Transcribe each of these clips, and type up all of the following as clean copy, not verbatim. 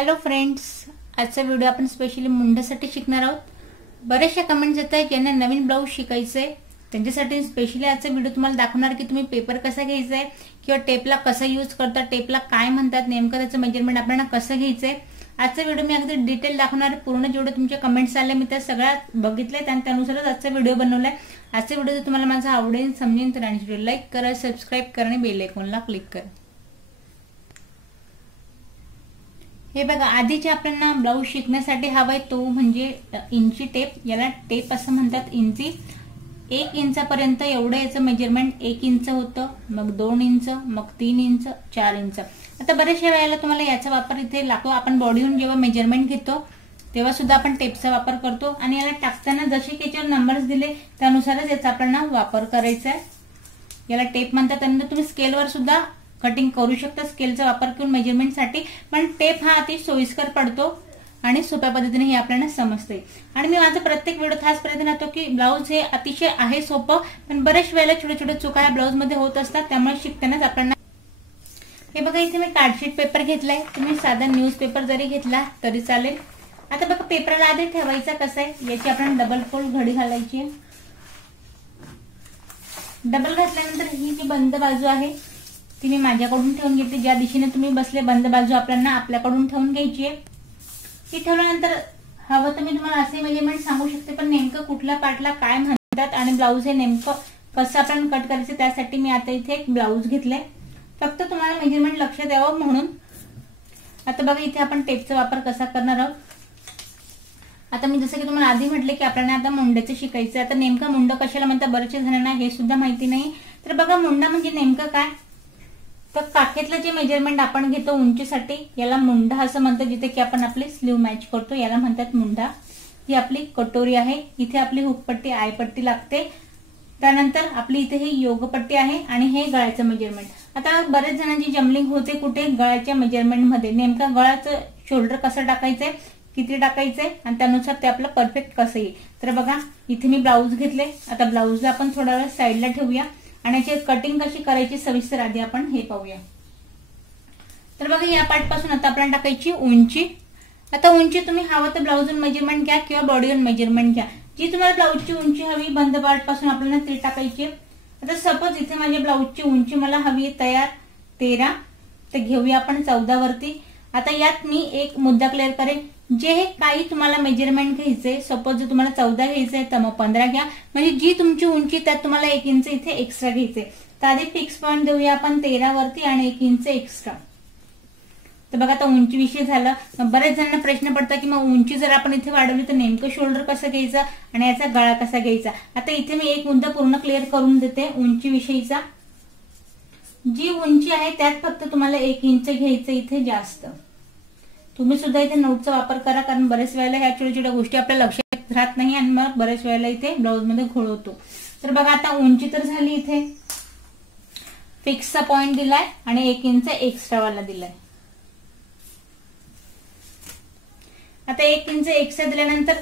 Hello friends, आजचा video आपण specially मुंड्यासाठी शिकणार आहोत। बरेचशा कमेंट्स येत आहेत ज्यांना नवीन ब्लाऊज शिकायचंय त्यांच्यासाठी स्पेशली आजचा व्हिडिओ तुम्हाला दाखवणार की तुम्ही पेपर कसा घ्यायचा आहे किंवा टेपला कसं यूज करता, टेपला काय म्हणतात, नेमकं त्याचं मेजरमेंट आपल्याला कसं घ्यायचंय। आजचा व्हिडिओ मी अगदी डिटेल दाखवणार, पूर्ण जेवढे तुमचे कमेंट्स आले मी त्या सगळ्या बघितलेत आणि त्यानुसारच आजचा व्हिडिओ बनवलाय। आजचा व्हिडिओ जर तुम्हाला माझा आवडेल समजेल तर आणि लाईक करा, सबस्क्राइब करा आणि बेल आयकॉनला क्लिक करा। हे बघा, आधीचे आपल्याला ब्लाऊज शिकण्यासाठी हवाय तो म्हणजे इंची टेप। याला टेप असं म्हणतात, इंची। 1 इंचापर्यंत एवढं याचं मेजरमेंट 1 इंच होतं, मग 2 इंच, मग 3 इंच, 4 इंच। आता बरेचशा वेळेला तुम्हाला याचा वापर इथे लागतो। आपण बॉडीहून जेव्हा मेजरमेंट घेतो तेव्हा सुद्धा आपण टेपचा वापर करतो आणि याला टाकताना जसे की याच्यावर नंबर्स दिले त्यानुसारच याचा आपल्याला वापर करायचा आहे। याला टेप म्हणतात। त्यानंतर तुम्ही स्केलवर सुद्धा कटिंग करू शकता स्केलचा वापर करून मेजरमेंटसाठी, पण टेप हा अति सोयीस्कर पडतो आणि सोप्या पद्धतीने हे आपल्याला समजते। आणि मी माझा प्रत्येक व्हिडिओ हाच प्रयत्न करतो की ब्लाऊज हे अतिशय आहे सोपं, पण बरेच वेळेला छोटे छोटे चुका या ब्लाऊज मध्ये होत असतात, त्यामुळे शिकतानाच आपल्याला। हे बघा, इथे मी कार्डशीट पेपर घेतलाय, तुम्ही साधा न्यूजपेपर जरी घेतला तरी चालेल। आता बघा, पेपरला आधी ठेवायचा कसं आहे, याची आपण डबल फोल्ड घडी घालायची आहे। डबल घातल्यानंतर ही जी बंद बाजू आहे ती मी माझ्याकडून ठेवून घेतली। ज्या दिशेने तुम्ही बसले बंद बाजू आपल्याला आपल्याकडून ठेवून घ्यायची आहे। ती ठेवल्यानंतर हवं तर मी तुम्हाला असे मेजरमेंट सांगू शकते, पण नेमकं कुठल्या पार्टला काय म्हणतात आणि ब्लाऊज हे नेमकं कसं आपण कट करायचं त्यासाठी मी आता इथे एक ब्लाऊज घेतलाय, फक्त तुम्हाला मेजरमेंट लक्षात यावं म्हणून। आता बघा, इथे आपण टेपचा वापर कसा करणार आहोत। आता मी जसं की तुम्हाला आधी म्हटले की आपल्याला आता मुंड्याचं शिकायचं। आता नेमकं मुंड कशाला म्हणतात बरेचशे जणांना हे सुद्धा माहिती नाही। तर बघा, मुंडा म्हणजे नेमकं काय, तर काखेतलं जे मेजरमेंट आपण घेतो उंचीसाठी याला मुंडा असं म्हणतात, जिथे की आपण आपली स्लीव मॅच करतो याला म्हणतात मुंडा। ही आपली कटोरी आहे, इथे आपली हुकपट्टी आयपट्टी लागते, त्यानंतर आपली इथे ही योगपट्टी आहे आणि हे गळ्याचं मेजरमेंट। आता बरेच जणांची जमलिंग होते कुठे, गळ्याच्या मेजरमेंट मध्ये। नेमका गळ्याचं शोल्डर कसं टाकायचंय, किती टाकायचंय आणि त्यानुसार ते आपलं परफेक्ट कसं येईल। तर बघा, इथे मी ब्लाऊज घेतले। आता ब्लाऊजला आपण थोडा वेळ साईडला ठेवूया आणि याची कटिंग कशी करायची सविस्तर आधी आपण हे पाहूया। तर बघा, या पार्ट पासून आता आपल्याला टाकायची उंची। आता उंची तुम्ही हवं तर ब्लाऊजून मेजरमेंट घ्या किंवा बॉडीवरून मेजरमेंट घ्या, जी तुम्हाला ब्लाऊजची उंची हवी बंद पार्ट पासून आपल्याला ती टाकायची। आता सपोज इथे माझ्या ब्लाऊजची उंची मला हवी तयार 13, तर घेऊया आपण 14 वरती। आता यात मी एक मुद्दा क्लिअर करेन, जे हे काही तुम्हाला मेजरमेंट घ्यायचे, सपोज जर तुम्हाला 14 घ्यायचंय तर मग 15 घ्या, म्हणजे जी तुमची उंची त्यात तुम्हाला 1 इंच इथे एक्स्ट्रा घ्यायचे। तर आधी फिक्स पॉईंट देऊया आपण 13 वरती आणि 1 इंच एक्स्ट्रा। तर बघा, आता उंची विषय झालं। बरेच जणांना प्रश्न पडतात की मग उंची जर आपण इथे वाढवली तर नेमकं शोल्डर कसं घ्यायचं आणि याचा गळा कसा घ्यायचा। आता इथे मी एक मुद्दा पूर्ण क्लिअर करून देते उंची विषयीचा। जी उंची आहे त्यात फक्त तुम्हाला 1 इंच घ्यायचं इथे जास्त। तुम्ही सुद्धा इथे नोटचा वापर करा, कारण बरेच वेळेला ह्या छोट्या छोट्या गोष्टी आपल्या लक्षात राहत नाही आणि मग बरेच वेळेला इथे ब्लाऊज मध्ये घोळ होतो। तर बघा, आता उंची तर झाली, इथे फिक्सचा पॉइंट दिलाय आणि 1 इंच एक्स्ट्रा वाला दिलाय। आता 1 इंच एक्स्ट्रा दिल्यानंतर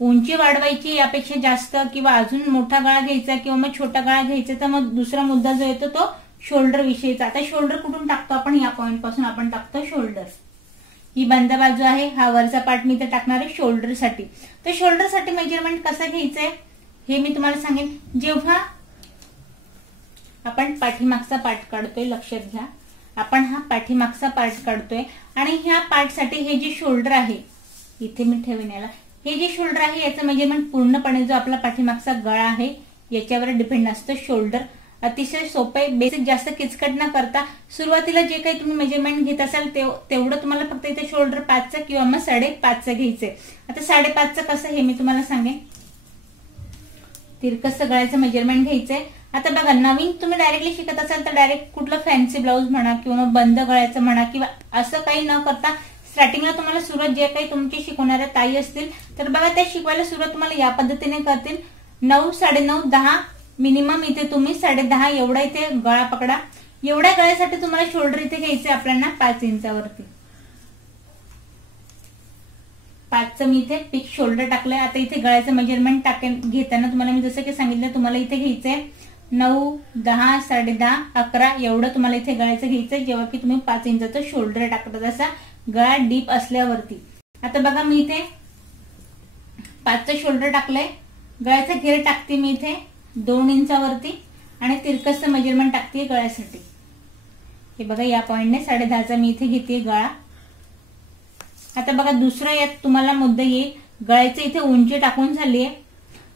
उंची वाढवायची यापेक्षा जास्त किंवा अजून मोठा गळा घ्यायचा किंवा मग छोटा गळा घ्यायचा, तर मग दुसरा मुद्दा जो येतो तो शोल्डर विषयीचा। आता शोल्डर कुठून टाकतो आपण, या पॉइंट पासून आपण टाकतो शोल्डर। ही बंद बाजू आहे, हा वरचा पार्ट मी इथे टाकणार आहे शोल्डर साठी। तर शोल्डर साठी मेजरमेंट कसं घ्यायचंय हे मी तुम्हाला सांगेन। जेव्हा आपण पाठीमागचा पार्ट काढतोय, लक्षात घ्या, आपण हा पाठीमागचा पार्ट काढतोय आणि ह्या पार्ट साठी हे जे शोल्डर आहे, इथे मी ठेवेन याला, हे जे शोल्डर आहे याचं मेजरमेंट पूर्णपणे जो आपला पाठीमागचा गळा आहे याच्यावर डिपेंड असतं शोल्डर। अतिशय सोपे, बेसिक, जास्त किचकट न करता सुरुवातीला जे काही तुम्ही मेजरमेंट घेत असाल तेवढं तुम्हाला फक्त इथे शोल्डर 5चं किंवा मग 5.5चं घ्यायचंय। आता 5.5चं कसं हे मी तुम्हाला सांगेन। तिरकस गळ्याचं मेजरमेंट घ्यायचंय। आता बघा, नवीन तुम्ही डायरेक्टली शिकत असाल तर डायरेक्ट कुठलं फॅन्सी ब्लाऊज म्हणा किंवा मग बंद गळ्याचं म्हणा किंवा असं काही न करता स्टार्टिंगला तुम्हाला सुरुवात जे काही तुमची शिकवणाऱ्या ताई असतील तर बघा, त्या शिकवायला सुरुवात तुम्हाला या पद्धतीने करतील। 9, 9.5, 10 मिनिमम इथे तुम्ही 10.5 एवढा इथे गळा पकडा। एवढ्या गळ्यासाठी तुम्हाला शोल्डर इथे घ्यायचे आपल्याला 5 इंचावरती। 5चं मी इथे फिक्स शोल्डर टाकलंय। आता इथे गळ्याचं मेजरमेंट घेताना तुम्हाला मी जसं की सांगितलं, तुम्हाला इथे घ्यायचंय 9, 10, 10.5, 11 एवढं तुम्हाला इथे गळ्याचं घ्यायचंय, जेव्हा की तुम्ही 5 इंचाचं शोल्डर टाकत असा गळा डीप असल्यावरती. आता बघा मी इथे 5चं शोल्डर टाकलंय. गळ्याचा घेर टाकते मी इथे 2 इंचावरती आणि तिरकसचं मेजरमेंट टाकते गळ्यासाठी. हे बघा या पॉइंटने 10.5चा मी इथे घेते गळा. आता बघा दुसरा यात तुम्हाला मुद्दा येईल, गळ्याची इथे उंची टाकून झाली आहे.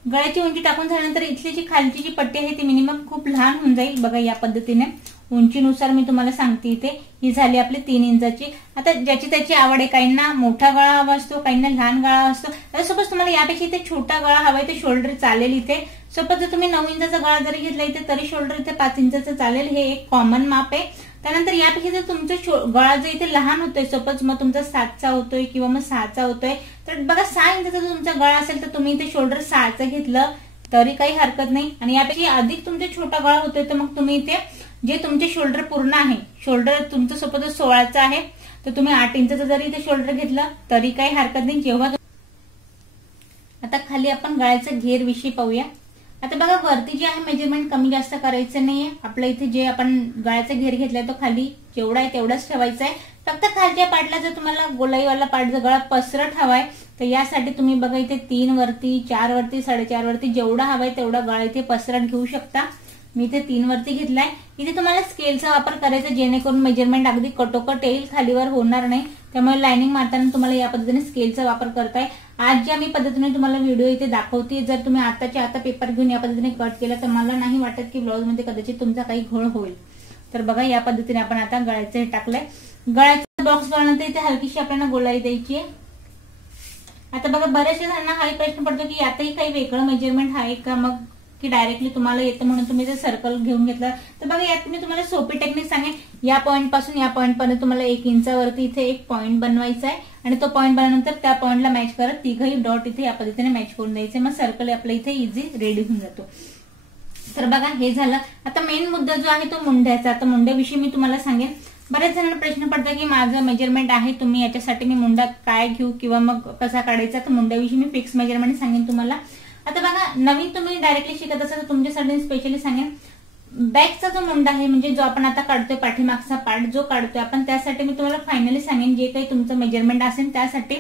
गळ्याची उंची टाकून झाल्यानंतर इथली जी खालची जी पट्टी आहे ती मिनिमम खूप लहान होऊन जाईल. बघा या पद्धतीने उंचीनुसार मी तुम्हाला सांगते. इथे ही झाली आपली 3 इंचाची. आता ज्याची त्याची आवड आहे, काहींना मोठा गळा हवा असतो, काहींना लहान गळा असतो. आता सपोज तुम्हाला यापेक्षा इथे छोटा गळा हवाय तर शोल्डर चालेल इथे. सपोज जर तुम्ही 9 इंचाचा गळा जरी घेतला इथे तरी शोल्डर इथे 5 इंचाचं चालेल. हे एक कॉमन माप आहे. त्यानंतर यापेक्षा जर तुमचं गळा जर इथे लहान होतोय, सपोज मग तुमचा 7चा होतोय किंवा मग 6चा होतोय, तर बघा 6 इंचाचा जर तुमचा गळा असेल तर तुम्ही इथे शोल्डर 6चं घेतलं तरी काही हरकत नाही. आणि यापेक्षा अधिक तुमचा छोटा गळा होतोय तर मग तुम्ही इथे जे तुमचे शोल्डर पूर्ण आहे, शोल्डर तुमचं सपोज 16चं आहे तर तुम्ही 8 इंचाचं जरी इथे शोल्डर घेतलं तरी काही हरकत नाही. जेव्हा आता खाली आपण गळ्याचा घेर विषयी पाहूया. आता बघा वरती जे आहे मेजरमेंट कमी जास्त करायचं नाहीये. आपल्या इथे जे आपण गळ्याचा घेर घेतलाय तो खाली जेवढा आहे तेवढाच ठेवायचा आहे. फक्त खालच्या पार्टला जर तुम्हाला गोलाईवाला पार्ट जर गळा पसरट हवाय तर यासाठी तुम्ही बघा इथे 3 वरती, 4 वरती, 4.5 वरती जेवढा हवाय तेवढा गळा इथे पसरट घेऊ शकता. मी इथे 3 वरती घेतलाय. इथे तुम्हाला स्केलचा वापर करायचा जेणेकरून मेजरमेंट अगदी कटोकट येईल, खालीवर होणार नाही. त्यामुळे लाइनिंग मारताना तुम्हाला या पद्धतीने स्केलचा वापर करताय. आज ज्या मी पद्धतीने तुम्हाला व्हिडिओ इथे दाखवते, जर तुम्ही आताच्या आता पेपर घेऊन या पद्धतीने कट केला तर मला नाही वाटत की ब्लाउज मध्ये कदाचित तुमचा काही घोळ होईल. तर बघा या पद्धतीने आपण आता गळ्याचं हे टाकलंय. गळ्याचा बॉक्स बनवल्यानंतर इथे हलकीशी आपल्याला गोलाई द्यायची आहे. आता बघा बऱ्याचशा जणांना हा प्रश्न पडतो की यातही काही वेगळं मेजरमेंट आहे का, मग की डायरेक्टली तुम्हाला येतं म्हणून तुम्ही जर सर्कल घेऊन घेतला तर बघा यात मी तुम्हाला सोपी टेक्निक सांगेन. या पॉईंट पासून या पॉईंट पर्यंत तुम्हाला 1 इंचावरती इथे एक पॉईंट बनवायचा आहे आणि तो पॉईंट बनवल्यानंतर त्या पॉईंटला मॅच करत तिघही डॉट इथे या पद्धतीने मॅच करून द्यायचे. मग सर्कल आपल्या इथे इझी रेडी होऊन जातो. तर बघा हे झालं. आता मेन मुद्दा जो आहे तो मुंड्याचा. आता मुंड्याविषयी मी तुम्हाला सांगेन. बऱ्याच जणांना प्रश्न पडतो की माझं मेजरमेंट आहे, तुम्ही याच्यासाठी मी मुंडा काय घेऊ किंवा मग कसा काढायचा. तर मुंड्याविषयी मी फिक्स मेजरमेंट सांगेन तुम्हाला. आता बघा नवीन तुम्ही डायरेक्टली शिकत असाल तर तुमच्यासाठी स्पेशली सांगेन, बॅकचा जो मुंडा आहे म्हणजे जो आपण आता काढतोय पाठीमागचा पार्ट जो काढतोय आपण, त्यासाठी मी तुम्हाला फायनली सांगेन जे काही तुमचं मेजरमेंट असेल त्यासाठी.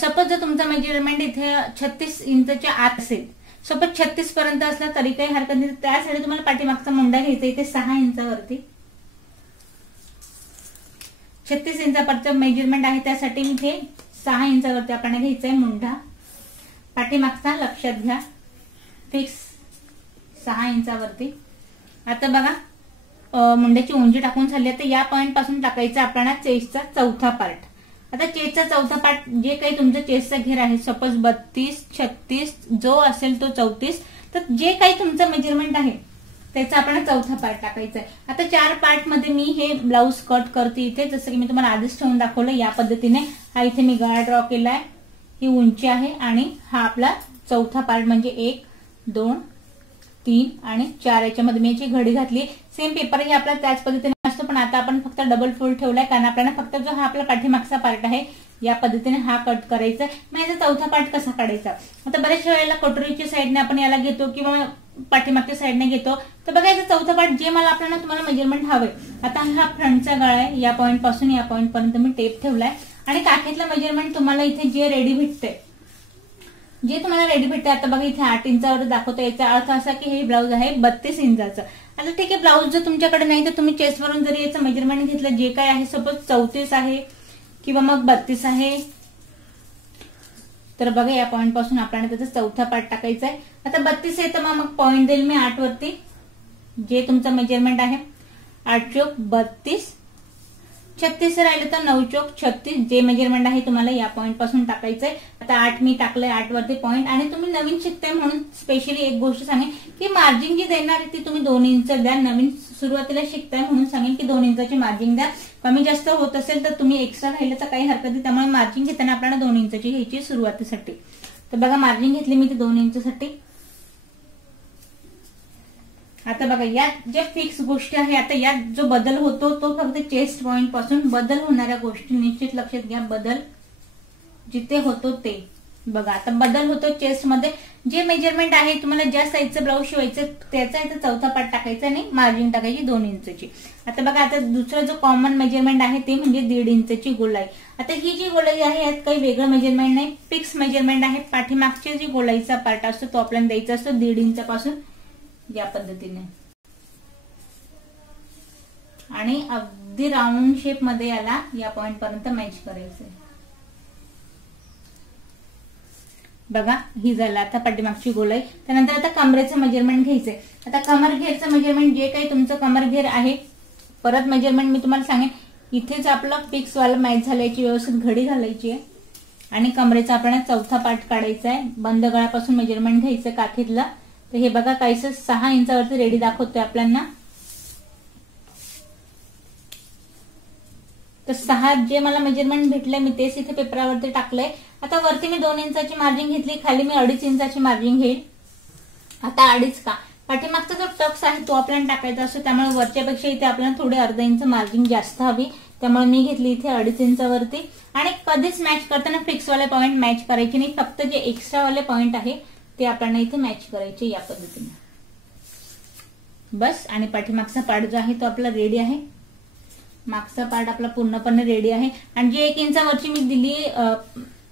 सपोज जर तुमचं मेजरमेंट इथे 36 इंचच्या आत असेल, सपोज 36 पर्यंत असलं तरी काही हरकत नाही. त्यासाठी तुम्हाला पाठीमागचा मुंडा घ्यायचा इथे 6 इंचावरती. 36 इंचापर्यंत मेजरमेंट आहे त्यासाठी इथे 6 इंचावरती आपण घ्यायचा आहे मुंडा. पाठीमागचा लक्षात घ्या फिक्स 6 इंचावरती. आता बघा मुंड्याची उंची टाकून झाली आहे तर या पॉईंट पासून टाकायचा आपल्याला चेस्टचा चौथा पार्ट. आता चेस्टचा चौथा पार्ट जे काही तुमचं चेस्टचा घेर आहे, सपोज 32, 36 जो असेल तो 34, तर जे काही तुमचं मेजरमेंट आहे त्याचा आपण चौथा पार्ट टाकायचा आहे. आता 4 पार्ट मध्ये मी हे ब्लाऊज कट करते इथे, जसं की मी तुम्हाला आधीच ठेवून दाखवलं या पद्धतीने. हा इथे मी गळा ड्रॉ केलाय, ही उंची आहे आणि हा आपला चौथा पार्ट म्हणजे 1, 2, 3 आणि 4 याच्यामध्ये मी याची घडी घातली. सेम पेपरही आपला त्याच पद्धतीने असतो पण आता आपण फक्त डबल फोल्ड ठेवलाय कारण आपल्याला फक्त जो हा आपला पाठीमागचा पार्ट आहे या पद्धतीने हा कट करायचा. मग याचा चौथा पार्ट कसा काढायचा. आता बऱ्याचशा वेळेला कटोरीच्या साईडने आपण याला घेतो किंवा पाठीमागच्या साईडने घेतो. तर बघा याचा चौथा पार्ट जे मला आपल्याला तुम्हाला मेजरमेंट हवंय. आता हा फ्रंटचा गळा आहे, या पॉईंट पासून या पॉईंट पर्यंत मी टेप ठेवलाय आणि काखेतलं मेजरमेंट तुम्हाला इथे जे रेडी भेटतंय, जे तुम्हाला रेडी भेटते. आता बघा इथे 8 इंचावर दाखवतो. याचा अर्थ असा की हे ब्लाऊज आहे 32 इंचाचं. आता ठीक आहे, ब्लाऊज जर तुमच्याकडे नाही तर तुम्ही चेस्टवरून जरी याचं मेजरमेंट घेतलं, जे काय आहे सपोज 34 आहे किंवा मग 32 आहे, तर बघा या पॉईंट पासून आपल्याला त्याचा चौथा पार्ट टाकायचा आहे. आता 32 आहे तर मग पॉईंट देईल मी 8 वरती, जे तुमचं मेजरमेंट आहे 8 चौक 32. 36 राहिलं तर 9 चौक 36 जे मेजरमेंट आहे तुम्हाला या पॉईंट पासून टाकायचंय. आता 8 मी टाकलंय, 8 वरती पॉईंट. आणि तुम्ही नवीन शिकताय म्हणून स्पेशली एक गोष्ट सांगेन की मार्जिन जी देणार आहे ती तुम्ही 2 इंच द्या. नवीन सुरुवातीला शिकताय म्हणून सांगेन की 2 इंचाची मार्जिन द्या. कमी जास्त होत असेल तर तुम्ही एक्स्ट्रा राहिलं तर काही हरकत नाही. त्यामुळे मार्जिन घेताना आपल्याला 2 इंचाची घ्यायची सुरुवातीसाठी. तर बघा मार्जिन घेतली मी ती 2 इंचसाठी. आता बघा यात जे फिक्स गोष्टी आहे, आता यात जो बदल होतो तो फक्त चेस्ट पॉइंट पासून बदल होणाऱ्या गोष्टी निश्चित लक्षात घ्या. बदल जिथे होतो ते बघा आता बदल होतो चेस्ट मध्ये. जे मेजरमेंट आहे तुम्हाला ज्या साईजचं ब्लाऊज शिवायचं त्याचा इथं चौथा पार्ट टाकायचा आणि मार्जिन टाकायची 2 इंचची. आता बघा आता दुसरा जो कॉमन मेजरमेंट आहे ते म्हणजे 1.5 इंचची गोलाई. आता ही जी गोलाई आहे यात काही वेगळं मेजरमेंट नाही, फिक्स मेजरमेंट आहे. पाठीमागचे जे गोलाईचा पार्ट असतो तो आपल्याला द्यायचा असतो 1.5 इंचापासून या पद्धतीने आणि अगदी राऊंड शेप मध्ये याला या पॉइंट पर्यंत मॅच करायचंय. बघा ही झालं आता पाठीमागची गोलाई. त्यानंतर आता कमरेचं मेजरमेंट घ्यायचंय. आता कमर घेरचं मेजरमेंट जे काही तुमचं कमर घेर आहे परत मेजरमेंट मी तुम्हाला सांगेन. इथेच आपलं फिक्स वाला मॅच झाल्याची व्यवस्थित घडी घालायची आहे आणि कमरेचा आपल्याला चौथा पार्ट काढायचा आहे. बंद गळ्यापासून मेजरमेंट घ्यायचं काठीतला. तर हे बघा काहीसं 6 इंचावरती रेडी दाखवतोय आपल्याला. तर 6 जे मला मेजरमेंट भेटलंय मी तेच इथे पेपरावरती टाकलंय. आता वरती मी 2 इंचाची मार्जिन घेतली, खाली मी 2.5 इंचाची मार्जिन घेईल. आता 2.5 का पाठीमागचा जो टक्स आहे तो आपल्याला टाकायचा असतो, त्यामुळे वरच्यापेक्षा इथे आपल्याला थोडे अर्धा इंच मार्जिन जास्त हवी, त्यामुळे मी घेतली इथे 2.5 इंचावरती. आणि कधीच मॅच करताना फिक्स वाले पॉइंट मॅच करायचे नाही, फक्त जे एक्स्ट्रा वाले पॉइंट आहे ते आपल्याला इथे मॅच करायचे या पद्धतीने बस. आणि पाठीमागचा पार्ट जो आहे तो आपला रेडी आहे. मागचा पार्ट आपला पूर्णपणे रेडी आहे. आणि जे 1 इंचावरची मी दिली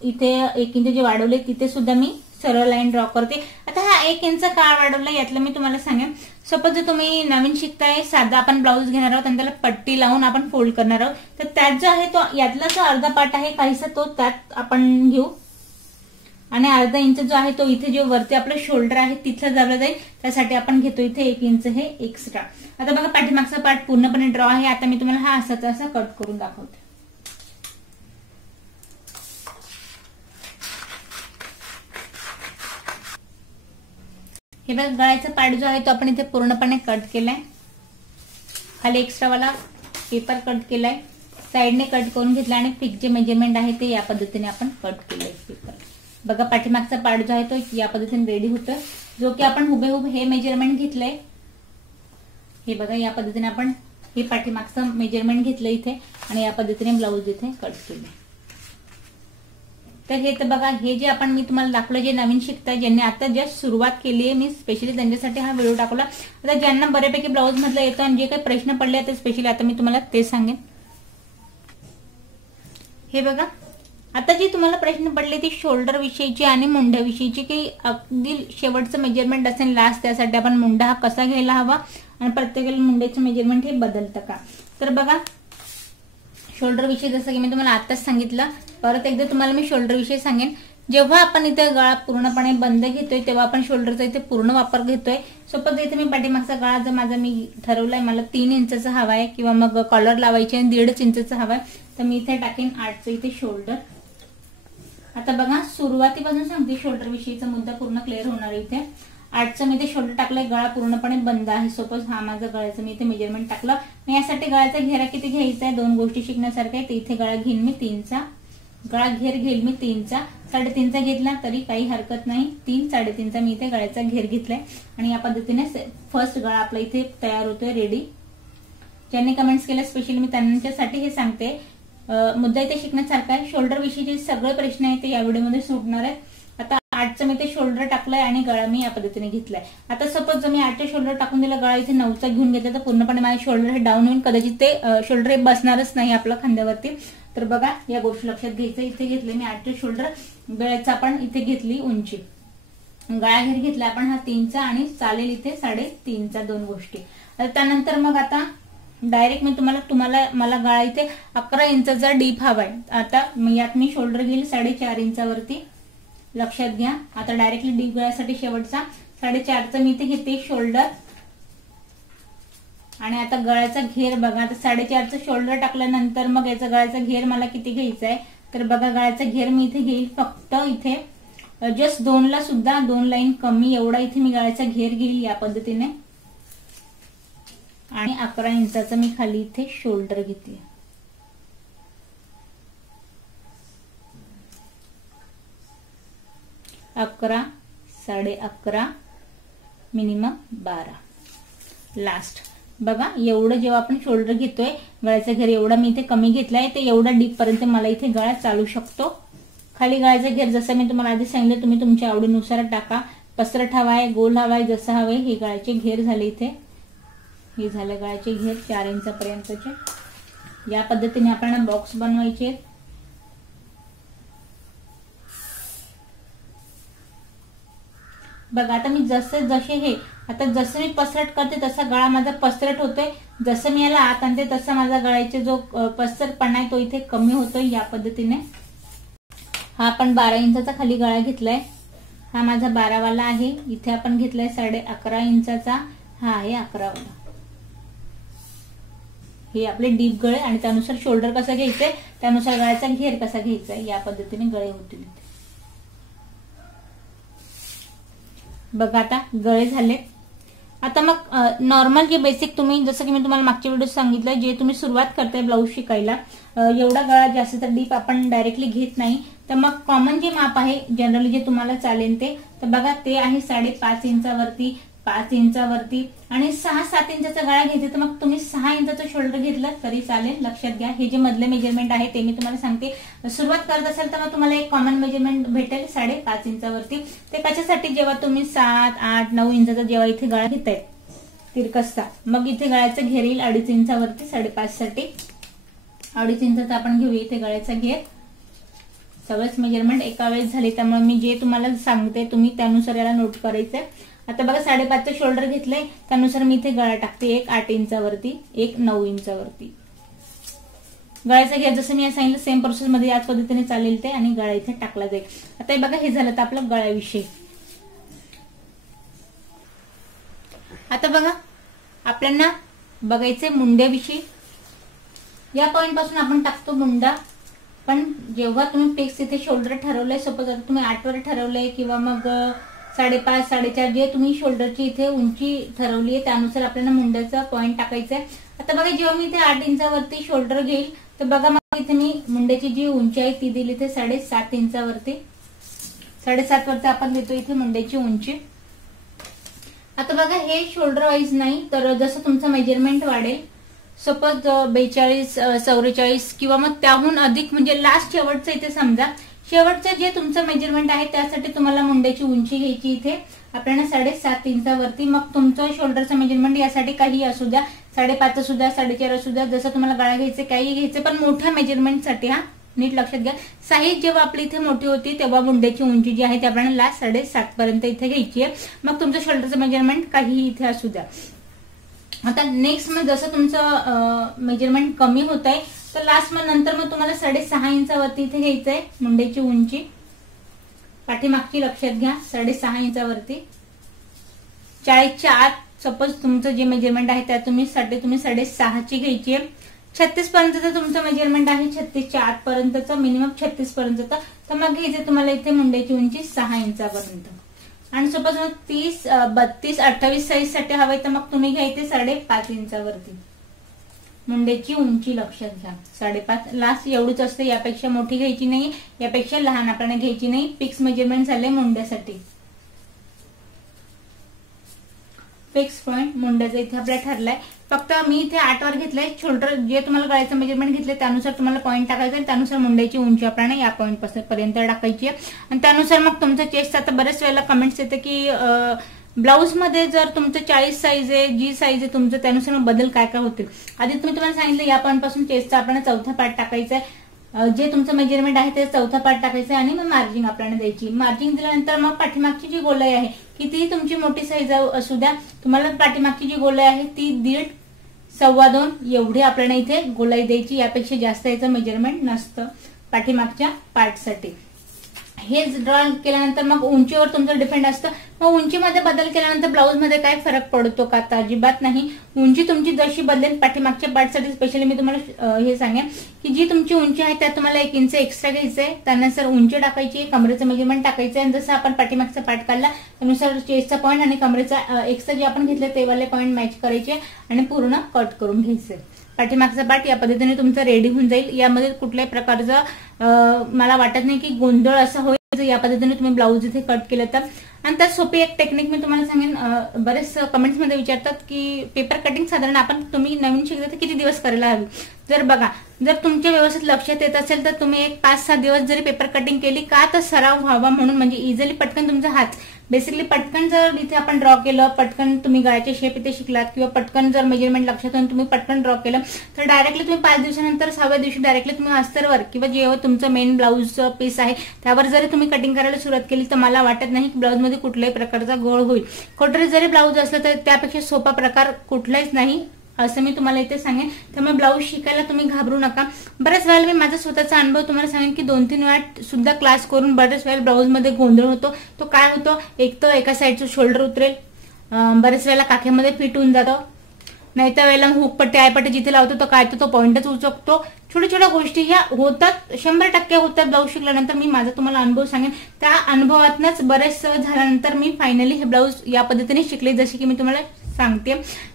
इथे 1 इंच जे वाढवले तिथे सुद्धा मी सरळ लाईन ड्रॉ करते. आता हा 1 इंच का वाढवला यातलं मी तुम्हाला सांगेन. सपोज जर तुम्ही नवीन शिकताय, साधा आपण ब्लाऊज घेणार आहोत आणि त्याला पट्टी लावून आपण फोल्ड करणार आहोत, तर त्यात जो आहे तो यातला जो अर्धा पार्ट आहे काहीसा तो त्यात आपण घेऊ आणि अर्धा इंच जो आहे तो इथे जे वरती आपलं शोल्डर आहे तिथं जावलं जाईल, त्यासाठी आपण घेतो इथे 1 इंच हे एक्स्ट्रा. आता बघा पाठीमागचा पार्ट पूर्णपणे ड्रॉ आहे. आता मी तुम्हाला हा असा कट करून दाखवते. हे बघा गळ्याचा पार्ट जो आहे तो आपण इथे पूर्णपणे कट केलाय. खाली एक्स्ट्रावाला पेपर कट केलाय, साईडने कट करून घेतला आणि फिक्स जे मेजरमेंट आहे ते या पद्धतीने आपण कट केलंय पेपर. बघा पाठीमागचा पार्ट जो आहे तो या पद्धतीने रेडी होतोय, जो की आपण हुबेहूब हे मेजरमेंट घेतलंय. हे बघा या पद्धतीने आपण हे पाठीमागचं मेजरमेंट घेतलं इथे आणि या पद्धतीने ब्लाऊज इथे कट केले. तर हे तर बघा हे जे आपण मी तुम्हाला दाखवलं, जे नवीन शिकताय ज्यांनी आता जस्ट सुरुवात केली आहे, मी स्पेशली त्यांच्यासाठी हा व्हिडिओ टाकला. आता ज्यांना बऱ्यापैकी ब्लाऊज मधलं येतो आणि जे काही प्रश्न पडले ते स्पेशली आता मी तुम्हाला ते सांगेन. हे बघा आता जी तुम्हाला प्रश्न पडले ती शोल्डर विषयीची आणि मुंड्या विषयीची, की अगदी शेवटचं मेजरमेंट असेल लास्ट, त्यासाठी आपण मुंडा हा कसा घ्यायला हवा आणि प्रत्येकाला मुंड्याचं मेजरमेंट हे बदलतं का. तर बघा शोल्डर विषयी जसं की मी तुम्हाला आताच सांगितलं, परत एकदा तुम्हाला मी शोल्डर विषयी सांगेन. जेव्हा आपण इथे गळा पूर्णपणे बंद घेतोय तेव्हा आपण शोल्डरचा इथे पूर्ण वापर घेतोय. सपोज इथे मी पाठीमागचा गळा जर माझा मी ठरवलाय मला 3 इंचचा हवा आहे किंवा मग कॉलर लावायची आणि 1.5 इंचचा हवा आहे, तर मी इथे टाकेन 8चं इथे शोल्डर. आता बघा सुरुवातीपासून सांगते शोल्डर विषयीचा मुद्दा पूर्ण क्लिअर होणार इथे. 8चं मी इथे शोल्डर टाकलंय, गळा पूर्णपणे बंद आहे. सपोज हा माझा गळ्याचं मी इथे मेजरमेंट टाकलं. मी यासाठी गळ्याचा घेरा किती घ्यायचा आहे, 2 गोष्टी शिकण्यासारख्या आहेत. इथे गळा घेईन मी 3चा, गळा घेर घेईल मी 3चा. 3.5चा घेतला तरी काही हरकत नाही. 3 3.5चा मी इथे गळ्याचा घेर घेतलाय आणि या पद्धतीने फर्स्ट गळा आपला इथे तयार होतोय रेडी. ज्यांनी कमेंट्स केल्या स्पेशली मी त्यांच्यासाठी हे सांगते. मुद्दा इथे शिकण्यासारखा आहे. शोल्डर विषयी सगळे प्रश्न आहेत ते या व्हिडिओमध्ये सुटणार आहेत. आता 8चं मी ते शोल्डर टाकलंय आणि गळा मी या पद्धतीने घेतलाय. आता सपोज जर मी 8चे शोल्डर टाकून दिला, गळा इथे 9चा घेऊन घेतला, तर पूर्णपणे माझे शोल्डर हे डाऊन होईल. कदाचित ते शोल्डर हे बसणारच नाही आपल्या खांद्यावरती. तर बघा या गोष्टी लक्षात घ्यायचं. इथे घेतले मी 8चे शोल्डर, गळ्याचा आपण इथे घेतली उंची, गळा घेर घेतला आपण हा 3चा आणि चालेल इथे 3.5चा 2 गोष्टी. त्यानंतर मग आता डायरेक्ट मी तुम्हाला मला गळा इथे 11 इंचाचा डीप हवाय. आता यात मी शोल्डर घेईल 4.5 इंचावरती, लक्षात घ्या. आता डायरेक्टली डीप गळ्यासाठी शेवटचा 4.5चं मी इथे घेते शोल्डर आणि आता गळ्याचा घेर बघा. आता 4.5चं शोल्डर टाकल्यानंतर मग याचा गळ्याचा घेर मला किती घ्यायचा आहे, तर बघा गळ्याचा घेर मी इथे घेईल फक्त इथे जस्ट 2ला सुद्धा 2 लाईन कमी एवढा इथे मी गळ्याचा घेर घेईल या पद्धतीने आणि 11 इंचाचा मी खाली इथे शोल्डर घेते. अकरा, 11.5, मिनिमम 12 लास्ट. बघा एवढं जेव्हा आपण शोल्डर घेतोय, गळ्याचा घेर एवढा मी इथे कमी घेतलाय, ते एवढा डीप पर्यंत मला इथे गळा चालू शकतो. खाली गळ्याचा घेर जसं मी तुम्हाला आधी सांगितलं तुम्ही तुमच्या आवडीनुसार टाका. पसरट हवा आहे, गोल हवा आहे, जसं हवंय. हे गळ्याचे घेर झाले इथे. हे झाले गळ्याचे घेर 4 इंचापर्यंतचे. या पद्धतीने आपण बॉक्स बनवायचे. बघा आता मी जसे हे आता जसं मी पसरट करते तसा गळा माझा पसरट होतोय. जसं मी याला आत आणते तसा माझा गळ्याचे जो पसरटपणा आहे तो इथे कमी होतोय. या पद्धतीने हा आपण 12 इंचाचा खाली गळा घेतलाय. हा माझा 12 वाला आहे. इथे आपण घेतलाय 11.5 इंचाचा. हा आहे 11 वाला. हे आपले डीप गळे आणि त्यानुसार शोल्डर कसं घ्यायचंय त्यानुसार गळ्याचा घेर कसा घ्यायचा या पद्धतीने गळे होतील. बघा आता गळे झाले. आता मग नॉर्मल जे बेसिक तुम्ही जसं की मी तुम्हाला मागच्या व्हिडिओ सांगितलं जे तुम्ही सुरुवात करताय ब्लाऊज शिकायला एवढा गळा जास्त डीप आपण डायरेक्टली घेत नाही. तर मग कॉमन जे माप आहे जनरली जे तुम्हाला चालेल ते तर बघा ते आहे 5.5 इंचावरती, 5 इंचावरती आणि 6-7 इंचाचा गळा घ्यायचा. तर मग तुम्ही 6 इंचाचं शोल्डर घेतलं तरी चालेल. लक्षात घ्या हे जे मधले मेजरमेंट आहे ते मी तुम्हाला सांगते. सुरुवात करत असेल तर मग तुम्हाला एक कॉमन मेजरमेंट भेटेल 5.5 इंचावरती. ते कशासाठी जेव्हा तुम्ही 7, 8, 9 इंचाचा जेव्हा इथे गळा घेताय तिरकसचा मग इथे गळ्याचं घेर येईल 2.5 इंचावरती. 5.5 साठी 2.5 इंचाचा आपण घेऊया इथे गळ्याचा घेर. सगळंच मेजरमेंट एका वेळेस झाले त्यामुळे मी जे तुम्हाला सांगते तुम्ही त्यानुसार याला नोट करायचंय. आता बघा 5.5चं शोल्डर घेतलंय त्यानुसार मी इथे गळा टाकते. एक 8 इंचावरती, एक 9 इंचावरती. गळ्याचा घेर जसं मी सांगितलं सेम प्रोसेस मध्ये याच पद्धतीने चालेल ते आणि गळा इथे टाकला जाईल. आता बघा हे झालं तर आपलं गळ्याविषयी. आता बघा आपल्याला बघायचे मुंड्याविषयी. या पॉइंट पासून आपण टाकतो मुंडा. पण जेव्हा तुम्ही फिक्स इथे शोल्डर ठरवलंय सपोज आता तुम्ही 8 वर ठरवलंय किंवा मग 5.5, 4.5 जे तुम्ही शोल्डरची इथे उंची ठरवली आहे त्यानुसार आपल्याला मुंड्याचा पॉइंट टाकायचा आहे. आता बघा जेव्हा मी इथे 8 इंचावरती शोल्डर घेईल तर बघा मग इथे मी मुंड्याची जी उंची आहे ती दिली इथे 7.5 इंचावरती. 7.5 वरती आपण देतो इथे मुंड्याची उंची. आता बघा हे शोल्डर वाईज नाही तर जसं तुमचं मेजरमेंट वाढेल सपोज 42, 44 किंवा मग त्याहून अधिक म्हणजे लास्ट शेवटचं इथे समजा शेवटचं जे तुमचं मेजरमेंट आहे त्यासाठी तुम्हाला मुंड्याची उंची घ्यायची इथे आपल्याला 7.5 इंचावरती. मग तुमचं शोल्डरचं मेजरमेंट यासाठी काही असू द्या 5.5 असू द्या 4.5 असू द्या जसं तुम्हाला गळा घ्यायचे काही घ्यायचे पण मोठ्या मेजरमेंटसाठी हा नीट लक्षात घ्या. साईज जेव्हा आपली इथे मोठी होती तेव्हा मुंड्याची उंची जी आहे ती आपल्याला लास्ट 7.5 पर्यंत इथे घ्यायची आहे. मग तुमचं शोल्डरचं मेजरमेंट काहीही इथे असू द्या. आता नेक्स्ट मग जसं तुमचं मेजरमेंट कमी होत आहे तर लास्ट मग नंतर मग तुम्हाला 6.5 इंचावरती इथे घ्यायचंय मुंड्याची उंची. पाठीमागची लक्षात घ्या 6.5 इंचावरती. 40च्या आत सपोज तुमचं जे मेजरमेंट आहे त्यात तुम्ही 6.5ची घ्यायची आहे. 36 पर्यंतचं तुमचं मेजरमेंट आहे 36च्या आत पर्यंतचं मिनिमम 36 पर्यंतचं तर मग घ्यायचं तुम्हाला इथे मुंड्याची उंची 6 इंचापर्यंत. आणि सपोज मग 30, 32, 28 साईज साठी हवंय तर मग तुम्ही घ्यायचे 5.5 इंचावरती. मुंड्याची उंची लक्षात घ्या 5.5 लास्ट एवढीच असते. यापेक्षा मोठी घ्यायची नाही यापेक्षा लहान आपल्याला घ्यायची नाही. फिक्स मेजरमेंट झाले मुंड्यासाठी. फिक्स पॉइंट मुंड्याचा इथे आपला ठरलाय. फक्त मी इथे 8 वर घेतलंय शोल्डर जे तुम्हाला गळ्याचं मेजरमेंट घेतलंय त्यानुसार तुम्हाला पॉईंट टाकायचं आणि त्यानुसार मुंड्याची उंची आपल्याला या पॉईंट पर्यंत टाकायची आहे. आणि त्यानुसार मग तुमचं चेस्ट आता बरेच वेळेला कमेंट्स येते की ब्लाऊज मध्ये जर तुमचं 40 साईज आहे जी साईज आहे तुमचं त्यानुसार मग बदल काय काय होतील. आधी तुम्हाला सांगितलं या पॉईंट पासून चेस्टचा आपल्याला चौथा पार्ट टाकायचा आहे. जे तुमचं मेजरमेंट आहे ते चौथा पार्ट टाकायचं आणि मग मार्जिंग आपल्याला द्यायची. मार्जिंग दिल्यानंतर मग पाठीमागची जी गोलाई आहे कितीही तुमची मोठी साईज असू द्या तुम्हाला पाठीमागची जी गोलाई आहे ती 1.5, 2.25 एवढी आपल्याला इथे गोलाई द्यायची. यापेक्षा जास्त याचं मेजरमेंट नसतं पाठीमागच्या पार्टसाठी. हे ड्रॉ केल्यानंतर मग उंचीवर तुमचं डिपेंड असतं. मग उंचीमध्ये बदल केल्यानंतर ब्लाऊज मध्ये काय फरक पडतो का तर अजिबात नाही. उंची तुमची जशी बदलेल पाठीमागच्या पार्टसाठी स्पेशली मी तुम्हाला हे सांगेन की जी तुमची उंची आहे त्यात तुम्हाला 1 इंच एक्स्ट्रा घ्यायचंय. त्यानुसार उंची टाकायची कमरेचं मेजरमेंट टाकायचं आणि जसं आपण पाठीमागचा पार्ट काढला त्यानुसार चेस्टचा पॉईंट आणि कमरेचा एक्स्ट्रा जे आपण घेतले ते वाले पॉईंट मॅच करायचे आणि पूर्ण कट करून घ्यायचे. पाठीमागचा पार्ट या पद्धतीने तुमचा रेडी होऊन जाईल. यामध्ये कुठल्याही प्रकारचं मला वाटत नाही की गोंधळ असा होईल. या पद्धतीने तुम्ही ब्लाऊज इथे कट केलं तर आणि त्यात सोपी एक टेक्निक मी तुम्हाला सांगेन. बरेच कमेंट्समध्ये विचारतात की पेपर कटिंग साधारण तुम्ही नवीन शिकता तर किती दिवस करायला हवी. जर बघा, जर तुमच्या व्यवस्थित लक्षात येत असेल तर तुम्ही एक 5-6 दिवस जरी पेपर कटिंग केली का, तर सराव व्हावा म्हणून, म्हणजे इझिली पटकन तुमचा हात बेसिकली पटकन जर इथे आपण ड्रॉ केलं, पटकन तुम्ही गळ्याचे शेप इथे शिकलात किंवा पटकन जर मेजरमेंट लक्षात येऊन तुम्ही पटकन ड्रॉ केलं तर डायरेक्टली तुम्ही 5 दिवसानंतर 6व्या दिवशी डायरेक्टली तुम्ही अस्तरवर किंवा जेव्हा तुमचं मेन ब्लाऊजचं पीस आहे त्यावर जरी तुम्ही कटिंग करायला सुरुवात केली तर मला वाटत नाही की ब्लाऊजमध्ये कुठल्याही प्रकारचा घोळ होईल. कोटरी जरी ब्लाऊज असलं तर त्यापेक्षा सोपा प्रकार कुठलाच नाही असं मी तुम्हाला इथे सांगेन. त्यामुळे ब्लाऊज शिकायला तुम्ही घाबरू नका. बऱ्याच वेळेला मी माझा स्वतःचा अनुभव तुम्हाला सांगेन की 2-3 वेळा सुद्धा क्लास करून बऱ्याच वेळेला ब्लाऊजमध्ये गोंधळ होतो. तो काय होतो, एक तर एका साईडचं शोल्डर उतरेल, बऱ्याच वेळेला काखेमध्ये फिट होऊन जातो, नाही तर वेळेला हुक पट्टी आयपट्टी जिथे लावतो तो काय तो पॉइंटच उचकतो. छोट्या छोट्या गोष्टी ह्या होतात, 100% होतात ब्लाऊज शिकल्यानंतर. मी माझा तुम्हाला अनुभव सांगेन. त्या अनुभवातनच बरेच झाल्यानंतर मी फायनली हे ब्लाऊज या पद्धतीने शिकले जसे की मी तुम्हाला सांगते.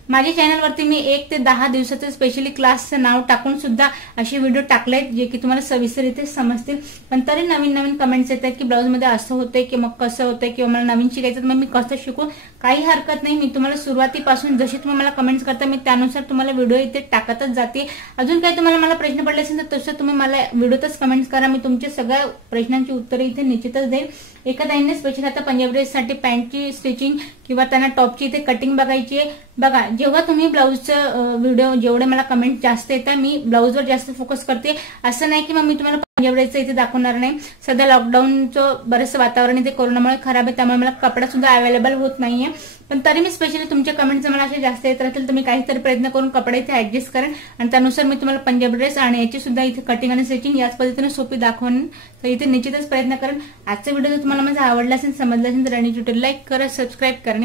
माझ्या चॅनलवरती मी 1 ते 10 दिवसाचं स्पेशली क्लासचं नाव टाकून सुद्धा असे व्हिडिओ टाकलेत जे की तुम्हाला सविस्तर इथे समजतील. पण तरी नवीन नवीन कमेंट्स येतात की ब्लाऊजमध्ये असं होतंय की मग कसं होतंय किंवा मला नवीन शिकायचं मग मी कसं शिकू. काही हरकत नाही, मी तुम्हाला सुरुवातीपासून जशी तुम्ही मला कमेंट्स करता मी त्यानुसार तुम्हाला व्हिडिओ इथे टाकतच जाते. अजून काही तुम्हाला मला प्रश्न पडले असेल तर तसं तुम्ही मला व्हिडिओतच कमेंट्स करा, मी तुमच्या सगळ्या प्रश्नांची उत्तरे इथे निश्चितच देईन. एखाद्याने स्पेशल आता पंजाबी ड्रेससाठी पॅन्टची स्टिचिंग किंवा त्यांना टॉपची इथे कटिंग बघायची आहे. बघा, जेव्हा तुम्ही ब्लाऊजचं व्हिडिओ जेवढे मला कमेंट जास्त येतात मी ब्लाऊजवर जास्त फोकस करते. असं नाही की मग मी तुम्हाला पंजाबी ड्रेसचं इथे दाखवणार नाही. सध्या लॉकडाऊनचं बरंचसं वातावरण इथे कोरोनामुळे खराब आहे, त्यामुळे मला कपडा सुद्धा अवेलेबल होत नाहीये. पण तरी मी स्पेशली तुमच्या कमेंट्स मला असे जास्त येत राहतील तर मी काहीतरी प्रयत्न करून कपडे इथे ऍडजस्ट करेन आणि त्यानुसार मी तुम्हाला पंजाबी ड्रेस आणि याची सुद्धा इथे कटिंग आणि स्टिचिंग याच पद्धतीने सोपी दाखवून तर इथे निश्चितच प्रयत्न करेन. आजचा व्हिडिओ जर तुम्हाला माझा आवडला असेल, समजला असेल तर आणि लाईक करा, सबस्क्राईब करा.